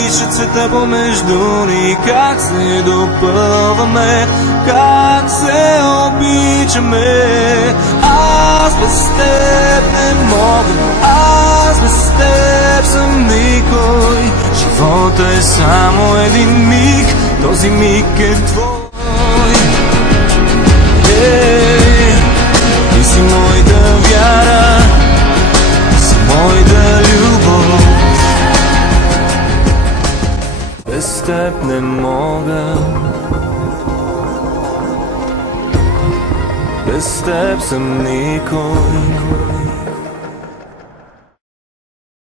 пише цвета помежду ни, как се допълваме, как се обичаме. Аз без теб не мога, аз без теб съм никой. Живота е само един миг, този миг е твой. Ти си моята вяра, си моята любов. Без теб не мога, без теб съм никой.